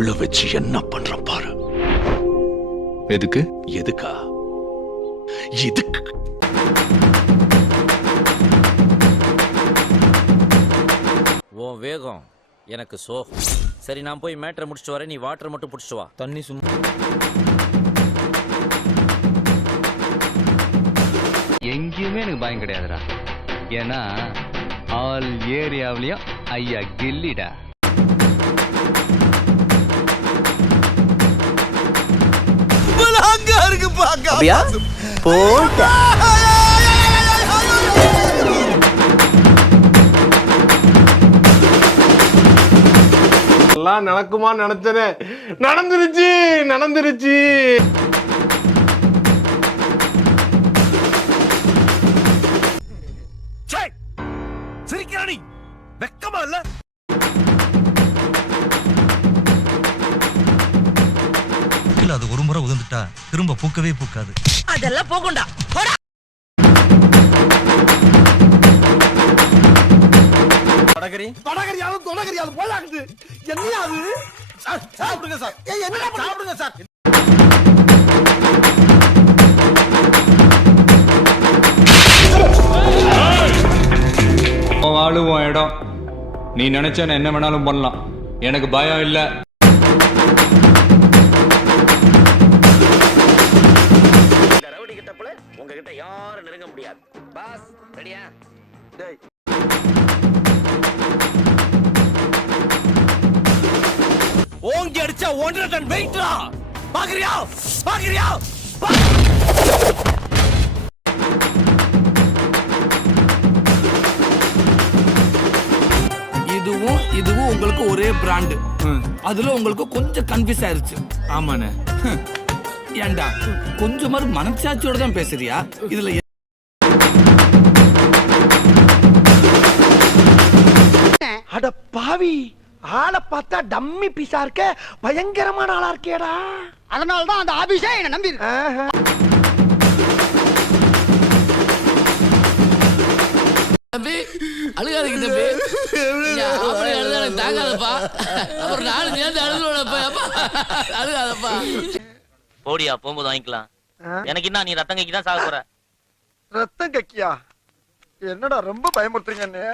உள்ள வச்சு என்ன பண்றேன் பாரு. எதுக்கு? எதுக்கா? எதுக்கு? ஓ வேகம் எனக்கு சோகம். சரி நான் போய் மேட்டரை முடிச்சுட்டு வரேன், நீ வாட்டர் மட்டும் பிடிச்சிட்டு வா. தண்ணி சும்மா எங்கேயுமே எனக்கு பயம் கிடையாதுடா. ஏன்னா ஆல் ஏரியாவிலையும் ஐயா கில்லிடா. அப்படியா போட்ட எல்லாம் நடக்குமா நினைச்சனே, நடந்துருச்சு நடந்துருச்சு. சிரிக்கிறானி வெக்கமா இல்ல? அது ஒரு முறை உதிர்ந்துட்டா திரும்ப பூக்கவே பூக்காது. அதெல்லாம் போகும்டா. தொடகரியாவது தொடகரியாவது போலாக்குது. என்னையாது சாப்பிடுங்க சார். என்ன சாப்பிடுங்க சார். வாழுவோம் இடம். நீ நினைச்ச என்ன வேணாலும் பண்ணலாம், எனக்கு பயம் இல்ல. ரவுடி கிட்ட போல உங்ககிட்ட யாரும் நெருங்க முடியாது. பாஸ் ரெடியா? ஓங்கி அடிச்சா 1.5 டன் வெயிட்ரா. பாக்குறியா பாக்குறியா? இதுவும் உங்களுக்கு ஒரே பிராண்ட். அதுல உங்களுக்கு கொஞ்சம் கன்ஃபியூஸ் ஆயிருச்சு. ஆமாண்ணே. ஏண்டா கொஞ்சம் மாதிரி மனசாட்சியோட தான் பேசுறியா? இதுல அட பாவி, ஆளை பார்த்தா டம்மி பீஸா இருக்க, பயங்கரமான ஆளா இருக்கேடா. அதனாலதான் அந்த ஆபீஸே என்ன நம்பி தம்பி அழுகாதீங்க தம்பி. அப்படி அழுதா எனக்கு தாங்காதப்பா. அப்புறம் நானும் சேர்ந்து அழுதுப்பா. அழுகாதப்பா. போடியா போகும்போது வாங்கிக்கலாம். எனக்கு என்ன நீ ரத்தம் கைக்கு தான் சாக போற. ரத்தம் கக்கியா? என்னடா ரொம்ப பயமுறுத்துறீங்க.